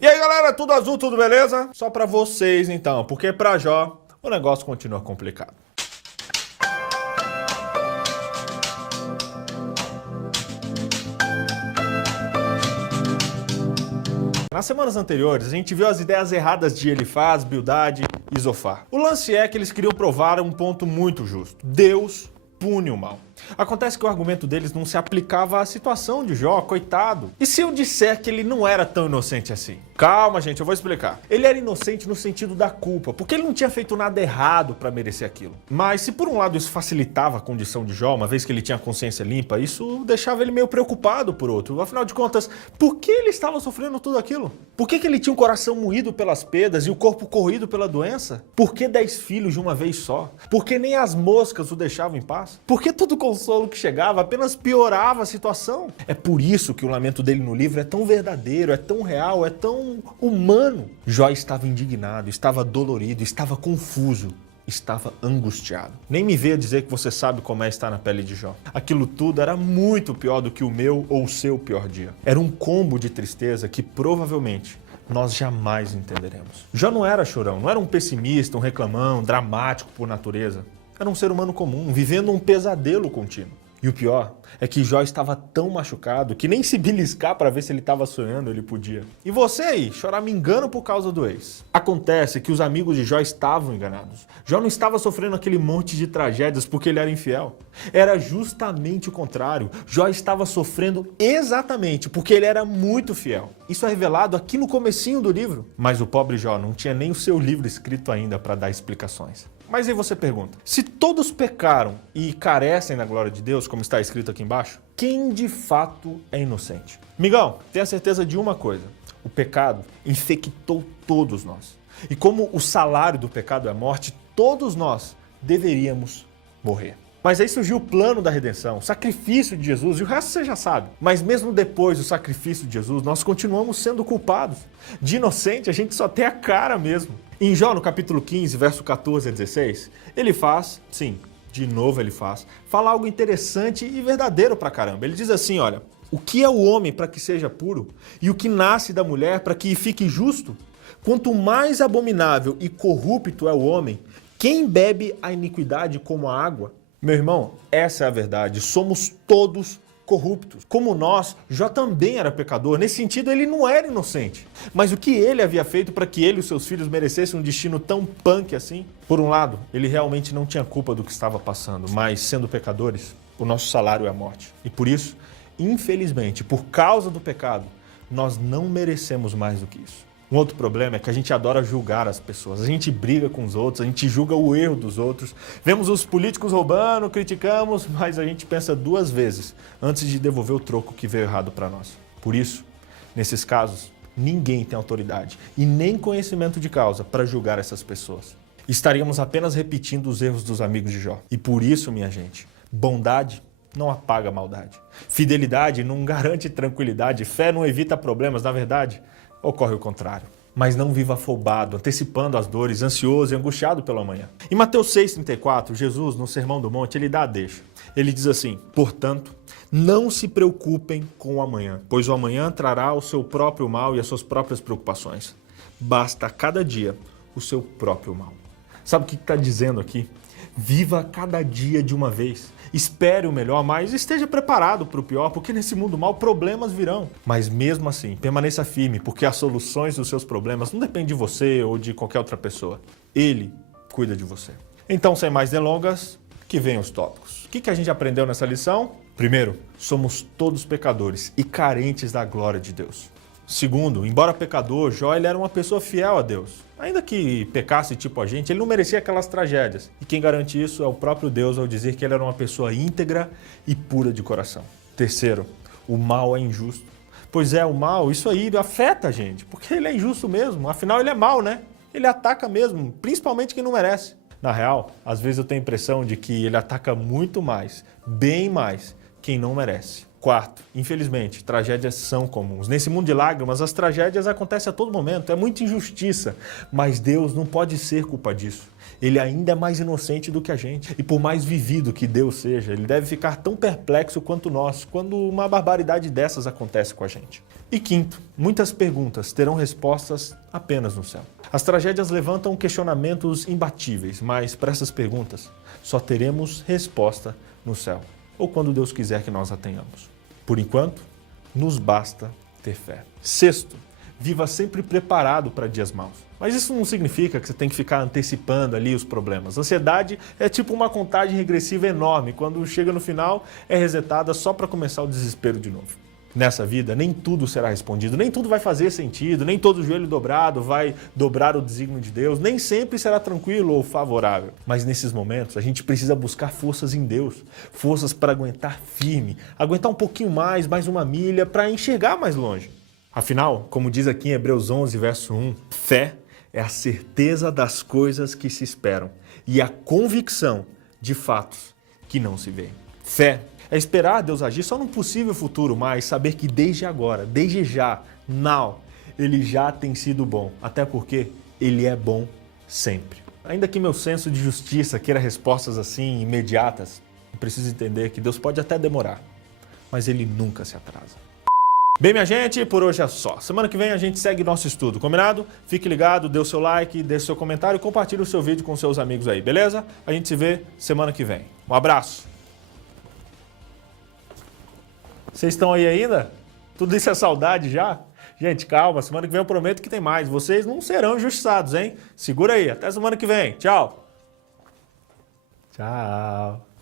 E aí galera, tudo azul, tudo beleza? Só pra vocês então, porque pra Jó o negócio continua complicado. Nas semanas anteriores, a gente viu as ideias erradas de Elifaz, Bildade e Zofar. O lance é que eles queriam provar um ponto muito justo. Deus pune o mal. Acontece que o argumento deles não se aplicava à situação de Jó, coitado. E se eu disser que ele não era tão inocente assim? Calma, gente, eu vou explicar. Ele era inocente no sentido da culpa, porque ele não tinha feito nada errado para merecer aquilo. Mas se por um lado isso facilitava a condição de Jó, uma vez que ele tinha a consciência limpa, isso deixava ele meio preocupado por outro. Afinal de contas, por que ele estava sofrendo tudo aquilo? Por que ele tinha o coração moído pelas pedas e o corpo corroído pela doença? Por que 10 filhos de uma vez só? Por que nem as moscas o deixavam em paz? Por que todo consolo que chegava apenas piorava a situação? É por isso que o lamento dele no livro é tão verdadeiro, é tão real, é tão humano. Jó estava indignado, estava dolorido, estava confuso, estava angustiado. Nem me venha dizer que você sabe como é estar na pele de Jó. Aquilo tudo era muito pior do que o meu ou o seu pior dia. Era um combo de tristeza que provavelmente nós jamais entenderemos. Jó não era chorão, não era um pessimista, um reclamão, dramático por natureza. Era um ser humano comum, vivendo um pesadelo contínuo. E o pior é que Jó estava tão machucado que nem se beliscar para ver se ele estava sonhando ele podia. E você aí, chorar me engano por causa do ex. Acontece que os amigos de Jó estavam enganados. Jó não estava sofrendo aquele monte de tragédias porque ele era infiel. Era justamente o contrário. Jó estava sofrendo exatamente porque ele era muito fiel. Isso é revelado aqui no comecinho do livro. Mas o pobre Jó não tinha nem o seu livro escrito ainda para dar explicações. Mas aí você pergunta, se todos pecaram e carecem da glória de Deus, como está escrito aqui embaixo, quem de fato é inocente? Migão, tenha certeza de uma coisa, o pecado infectou todos nós. E como o salário do pecado é a morte, todos nós deveríamos morrer. Mas aí surgiu o plano da redenção, o sacrifício de Jesus, e o resto você já sabe. Mas mesmo depois do sacrifício de Jesus, nós continuamos sendo culpados. De inocente, a gente só tem a cara mesmo. Em Jó, no capítulo 15, verso 14 a 16, ele faz, sim, de novo ele fala algo interessante e verdadeiro pra caramba. Ele diz assim, olha, o que é o homem para que seja puro? E o que nasce da mulher para que fique justo? Quanto mais abominável e corrupto é o homem, quem bebe a iniquidade como a água? Meu irmão, essa é a verdade, somos todos corruptos. Como nós, Jó também era pecador, nesse sentido ele não era inocente. Mas o que ele havia feito para que ele e os seus filhos merecessem um destino tão punk assim? Por um lado, ele realmente não tinha culpa do que estava passando, mas sendo pecadores, o nosso salário é a morte. E por isso, infelizmente, por causa do pecado, nós não merecemos mais do que isso. Um outro problema é que a gente adora julgar as pessoas, a gente briga com os outros, a gente julga o erro dos outros, vemos os políticos roubando, criticamos, mas a gente pensa 2 vezes antes de devolver o troco que veio errado para nós. Por isso, nesses casos, ninguém tem autoridade e nem conhecimento de causa para julgar essas pessoas. Estaríamos apenas repetindo os erros dos amigos de Jó. E por isso, minha gente, bondade não apaga a maldade. Fidelidade não garante tranquilidade, fé não evita problemas, na verdade, ocorre o contrário. Mas não viva afobado, antecipando as dores, ansioso e angustiado pelo amanhã. Em Mateus 6,34, Jesus, no Sermão do Monte, ele dá a deixa. Ele diz assim, portanto, não se preocupem com o amanhã, pois o amanhã trará o seu próprio mal e as suas próprias preocupações. Basta a cada dia o seu próprio mal. Sabe o que está dizendo aqui? Viva cada dia de uma vez. Espere o melhor, mas esteja preparado para o pior, porque nesse mundo mal problemas virão. Mas mesmo assim, permaneça firme, porque as soluções dos seus problemas não dependem de você ou de qualquer outra pessoa. Ele cuida de você. Então, sem mais delongas, que venham os tópicos. O que a gente aprendeu nessa lição? Primeiro, somos todos pecadores e carentes da glória de Deus. Segundo, embora pecador, Jó ele era uma pessoa fiel a Deus. Ainda que pecasse tipo a gente, ele não merecia aquelas tragédias. E quem garante isso é o próprio Deus ao dizer que ele era uma pessoa íntegra e pura de coração. Terceiro, o mal é injusto. Pois é, o mal, isso aí afeta a gente, porque ele é injusto mesmo. Afinal, ele é mal, né? Ele ataca mesmo, principalmente quem não merece. Na real, às vezes eu tenho a impressão de que ele ataca muito mais, bem mais, quem não merece. Quarto, infelizmente, tragédias são comuns. Nesse mundo de lágrimas, as tragédias acontecem a todo momento, é muita injustiça, mas Deus não pode ser culpa disso. Ele ainda é mais inocente do que a gente. E por mais vivido que Deus seja, ele deve ficar tão perplexo quanto nós quando uma barbaridade dessas acontece com a gente. E quinto, muitas perguntas terão respostas apenas no céu. As tragédias levantam questionamentos imbatíveis, mas para essas perguntas só teremos resposta no céu, ou quando Deus quiser que nós a tenhamos. Por enquanto, nos basta ter fé. Sexto, viva sempre preparado para dias maus. Mas isso não significa que você tem que ficar antecipando ali os problemas. Ansiedade é tipo uma contagem regressiva enorme. Quando chega no final, é resetada só para começar o desespero de novo. Nessa vida, nem tudo será respondido, nem tudo vai fazer sentido, nem todo joelho dobrado vai dobrar o desígnio de Deus, nem sempre será tranquilo ou favorável. Mas nesses momentos, a gente precisa buscar forças em Deus, forças para aguentar firme, aguentar um pouquinho mais uma milha, para enxergar mais longe. Afinal, como diz aqui em Hebreus 11, verso 1, fé é a certeza das coisas que se esperam e a convicção de fatos que não se veem. Fé é esperar Deus agir só num possível futuro, mas saber que desde agora, desde já, now, Ele já tem sido bom. Até porque Ele é bom sempre. Ainda que meu senso de justiça queira respostas assim, imediatas, eu preciso entender que Deus pode até demorar, mas Ele nunca se atrasa. Bem, minha gente, por hoje é só. Semana que vem a gente segue nosso estudo, combinado? Fique ligado, dê o seu like, dê seu comentário e compartilhe o seu vídeo com seus amigos aí, beleza? A gente se vê semana que vem. Um abraço! Vocês estão aí ainda? Tudo isso é saudade já? Gente, calma, semana que vem eu prometo que tem mais. Vocês não serão injustiçados, hein? Segura aí, até semana que vem. Tchau! Tchau!